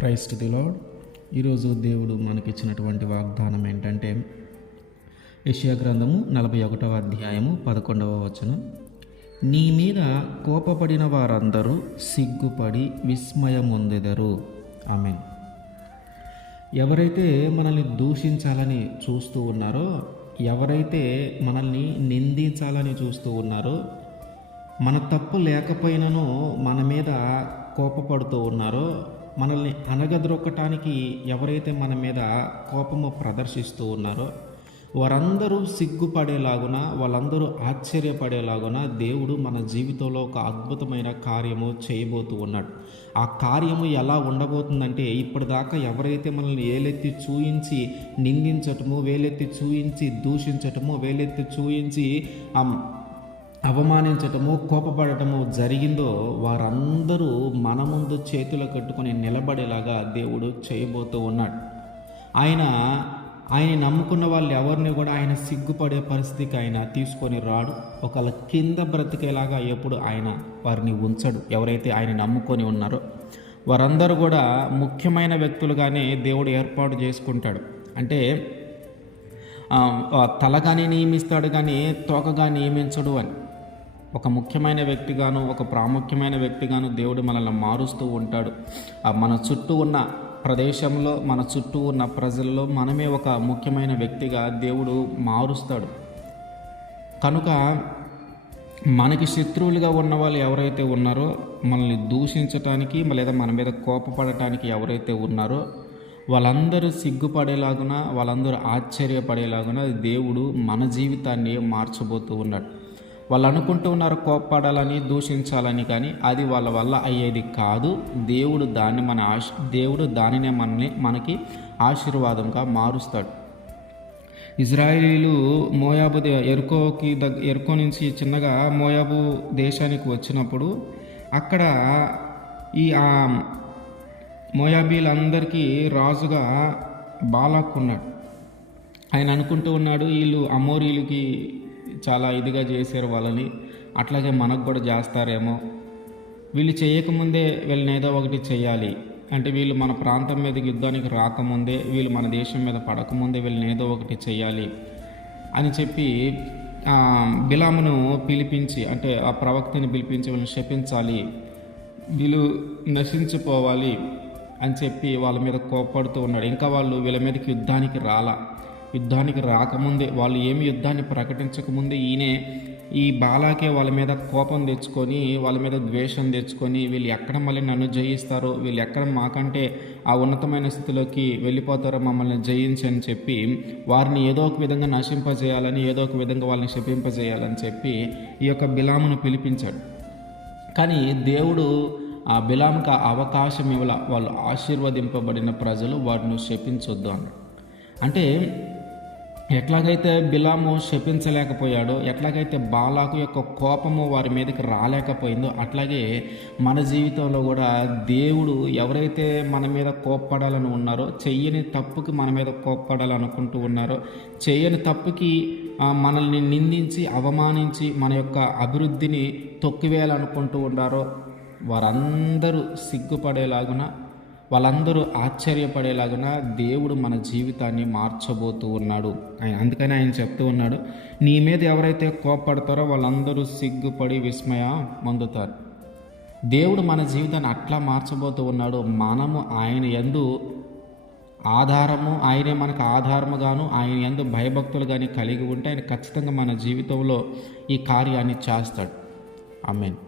Praise to the lord. ఈరోజు దేవుడు మనకిచ్చినటువంటి వాగ్దానం ఏంటంటే యెషయా గ్రంథము 41వ అధ్యాయము 11వ వచనం. నీ మీద కోపపడిన వారందరూ సిగ్గుపడి విస్మయమొందెదరు. ఆమేన్. ఎవరైతే మనల్ని దూషించాలని చూస్తూ ఉన్నారో, ఎవరైతే మనల్ని నిందించాలని చూస్తూ ఉన్నారో, మన తప్పు లేకపోయినను మన మీద కోపపడుతూ ఉన్నారో, మనల్ని అణగద్రొక్కటానికి ఎవరైతే మన మీద కోపము ప్రదర్శిస్తూ ఉన్నారో వారందరూ సిగ్గుపడేలాగున, వాళ్ళందరూ ఆశ్చర్యపడేలాగున దేవుడు మన జీవితంలో ఒక అద్భుతమైన కార్యము చేయబోతూ ఉన్నాడు. ఆ కార్యము ఎలా ఉండబోతుందంటే, ఇప్పటిదాకా ఎవరైతే మనల్ని వేలెత్తి చూయించి నిందించటము, వేలెత్తి చూయించి దూషించటము, వేలెత్తి చూయించి అవమానించటము, కోపపడటము జరిగిందో వారందరూ మన ముందు చేతులు కట్టుకొని నిలబడేలాగా దేవుడు చేయబోతూ ఉన్నాడు. ఆయన నమ్ముకున్న వాళ్ళు ఎవరిని కూడా ఆయన సిగ్గుపడే పరిస్థితికి ఆయన తీసుకొని రాడు. ఒకళ్ళ కింద బ్రతికేలాగా ఎప్పుడు ఆయన వారిని ఉంచడు. ఎవరైతే ఆయన నమ్ముకొని ఉన్నారో వారందరూ కూడా ముఖ్యమైన వ్యక్తులుగానే దేవుడు ఏర్పాటు చేసుకుంటాడు. అంటే తలగానే నియమిస్తాడు కానీ తోకగా నియమించడు అని. ఒక ముఖ్యమైన వ్యక్తిగాను, ఒక ప్రాముఖ్యమైన వ్యక్తిగాను దేవుడు మనల్ని మారుస్తూ ఉంటాడు. మన చుట్టూ ఉన్న ప్రదేశంలో, మన చుట్టూ ఉన్న ప్రజలలో మనమే ఒక ముఖ్యమైన వ్యక్తిగా దేవుడు మారుస్తాడు. కనుక మనకి శత్రువులుగా ఉన్న వాళ్ళు ఎవరైతే ఉన్నారో, మనల్ని దూషించటానికి లేదా మన మీద కోపపడటానికి ఎవరైతే ఉన్నారో వాళ్ళందరూ సిగ్గుపడేలాగున, వాళ్ళందరూ ఆశ్చర్యపడేలాగున దేవుడు మన జీవితాన్ని మార్చబోతూ ఉన్నాడు. వాళ్ళు అనుకుంటూ ఉన్నారు కోప్పడాలని, దూషించాలని, కానీ అది వాళ్ళ వల్ల అయ్యేది కాదు. దేవుడు దానినే మనకి ఆశీర్వాదంగా మారుస్తాడు. ఇజ్రాయేలీలు మోయాబు ఎరుకో నుంచి చిన్నగా మోయాబు దేశానికి వచ్చినప్పుడు అక్కడ ఈ మోయాబీలందరికీ రాజుగా బాలాక్ ఉన్నాడు. ఆయన అనుకుంటూ ఉన్నాడు, వీళ్ళు అమోరీలకి చాలా ఇదిగా చేశారు వాళ్ళని, అట్లాగే మనకు కూడా చేస్తారేమో, వీళ్ళు చేయకముందే వీళ్ళని ఏదో ఒకటి చేయాలి, అంటే వీళ్ళు మన ప్రాంతం మీదకి యుద్ధానికి రాకముందే, వీళ్ళు మన దేశం మీద పడకముందే వీళ్ళని ఏదో ఒకటి చేయాలి అని చెప్పి బిలామును పిలిపించి, అంటే ఆ ప్రవక్తని పిలిపించి వీళ్ళని శపించాలి, వీళ్ళు నశించిపోవాలి అని చెప్పి వాళ్ళ మీద కోప్పడుతూ ఉన్నాడు. ఇంకా వాళ్ళు వీళ్ళ మీదకి యుద్ధానికి రాకముందే, వాళ్ళు ఏమి యుద్ధాన్ని ప్రకటించకముందే ఈ బాలాకే వాళ్ళ మీద కోపం తెచ్చుకొని, వాళ్ళ మీద ద్వేషం తెచ్చుకొని, వీళ్ళు ఎక్కడ మళ్ళీ నన్ను జయిస్తారో, వీళ్ళు ఎక్కడ మాకంటే ఆ ఉన్నతమైన స్థితిలోకి వెళ్ళిపోతారో మమ్మల్ని జయించని చెప్పి వారిని ఏదో ఒక విధంగా నశింపజేయాలని, ఏదో ఒక విధంగా వాళ్ళని శపింపజేయాలని చెప్పి ఈ యొక్క బిలామును పిలిపించాడు. కానీ దేవుడు ఆ బిలాముకి అవకాశం ఇవ్వాల. వాళ్ళు ఆశీర్వదింపబడిన ప్రజలు వారిని శపించొద్దు అన్నాడు. అంటే ఎట్లాగైతే బిలాము శపించలేకపోయాడో, ఎట్లాగైతే బాలాకు యొక్క కోపము వారి మీదకి రాలేకపోయిందో, అట్లాగే మన జీవితంలో కూడా దేవుడు ఎవరైతే మన మీద కోప్పడాలని ఉన్నారో, చెయ్యని తప్పుకి మన మీద కోప్పడాలనుకుంటూ ఉన్నారో, చెయ్యని తప్పుకి మనల్ని నిందించి అవమానించి మన యొక్క అభివృద్ధిని తొక్కివేయాలనుకుంటూ ఉన్నారో వారందరూ సిగ్గుపడేలాగున, వాళ్ళందరూ ఆశ్చర్యపడేలాగున దేవుడు మన జీవితాన్ని మార్చబోతూ ఉన్నాడు. అందుకని ఆయన చెప్తూ ఉన్నాడు, నీ మీద ఎవరైతే కోప్పడతారో వాళ్ళందరూ సిగ్గుపడి విస్మయం పొందుతారు. దేవుడు మన జీవితాన్ని అట్లా మార్చబోతూ ఉన్నాడు. మనము ఆయన యందు ఆయనే మనకు ఆధారముగాను, ఆయన యందు భయభక్తులు కానీ కలిగి ఉంటే ఆయన ఖచ్చితంగా మన జీవితంలో ఈ కార్యాన్ని చేస్తాడు. ఆమేన్.